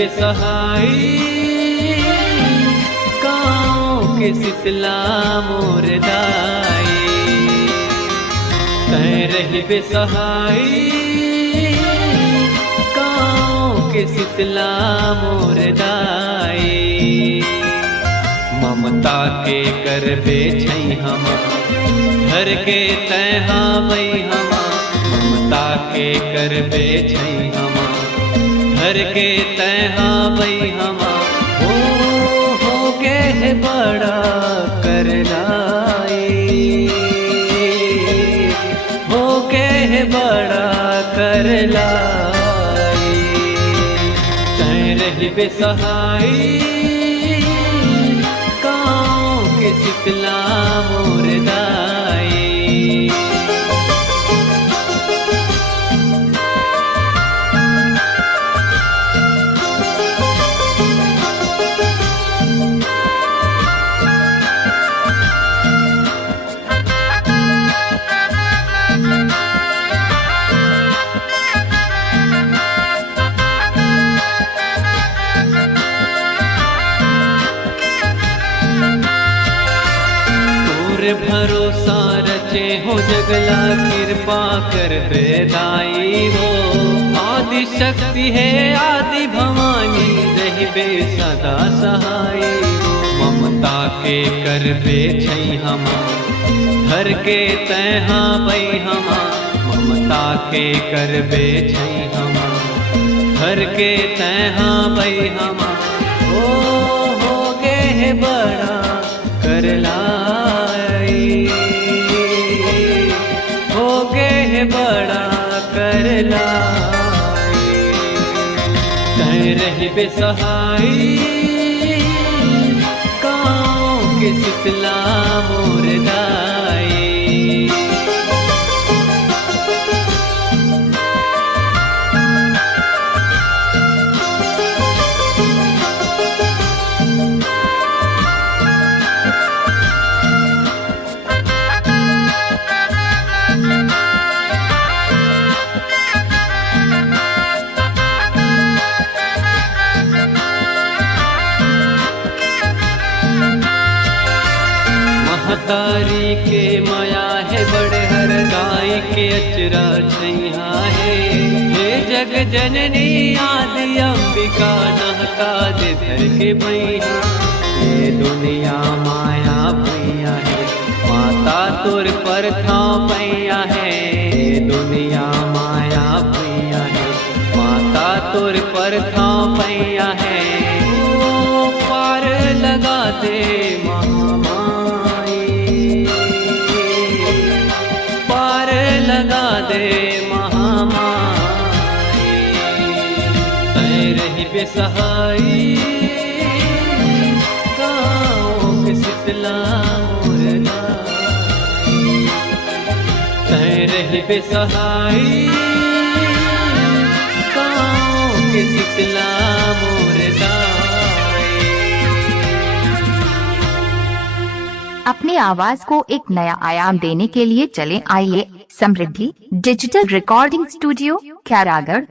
बेसहाई गाँव के शीतला मोर दाई, तै रही बेसहाई गाँव के शीतला मोर दाई। ममता के करबे छै हम घर के तैहा मई हमा, ममता के करबे छै हम घर के तैहा मई हमा। हो के है बड़ा कर लाई, हो के है बड़ा कर लाई, तै रही बेसहाई गाँव के शीतला मोर दाई। भरोसा रचे हो जगला कृपा कर बेदाई हो। आदि शक्ति है आदि भवानी रहिबे सदा सहाय हो। ममता के करबे छै हम घर के तैहा बई हम, ममता के करबे छै हम घर के तैहा बई हम। हो गे है बड़ा कर लाई, हो गे है बड़ा कर लाई, तै रही बेसहाई गाँव के शीतला मोर दाई। महतारी के माया है बड़े हरदाई के अचरा छैया है। हे जग जननी आदि अंबिका नहका दे धर के मैया, ये दुनिया माया भैया है माता तोर पर था पैया है। दुनिया माया भैया है माता तोर पर था पैया है। ओ पार लगा दे लगा दे महामाई, तै रही बेसहाई गाँव के शीतला मोर दाई, तै रही बेसहाई गाँव के शीतला मोर दाई। अपनी आवाज को एक नया आयाम देने के लिए चले आइए समृद्धि डिजिटल रिकॉर्डिंग स्टूडियो, कैरागढ़।